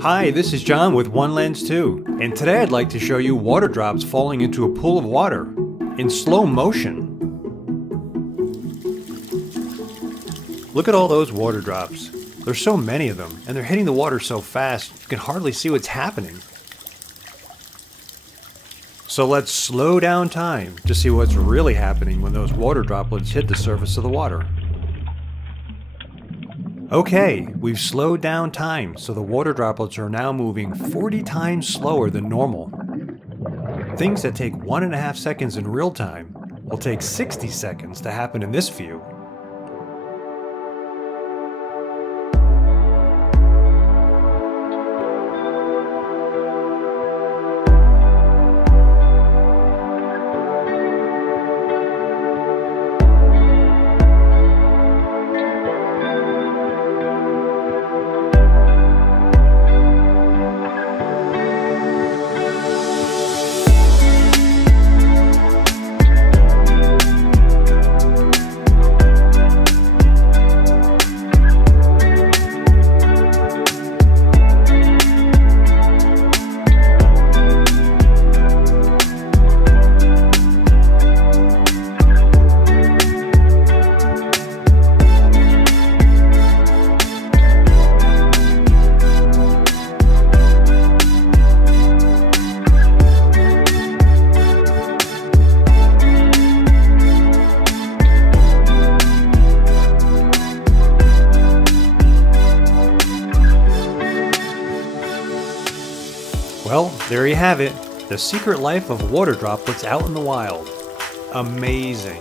Hi, this is John with One Lens 2, and today I'd like to show you water drops falling into a pool of water in slow motion. Look at all those water drops. There's so many of them, and they're hitting the water so fast you can hardly see what's happening. So let's slow down time to see what's really happening when those water droplets hit the surface of the water. Okay, we've slowed down time, so the water droplets are now moving 40 times slower than normal. Things that take 1.5 seconds in real time will take 60 seconds to happen in this view. Well, there you have it. The secret life of water droplets out in the wild. Amazing.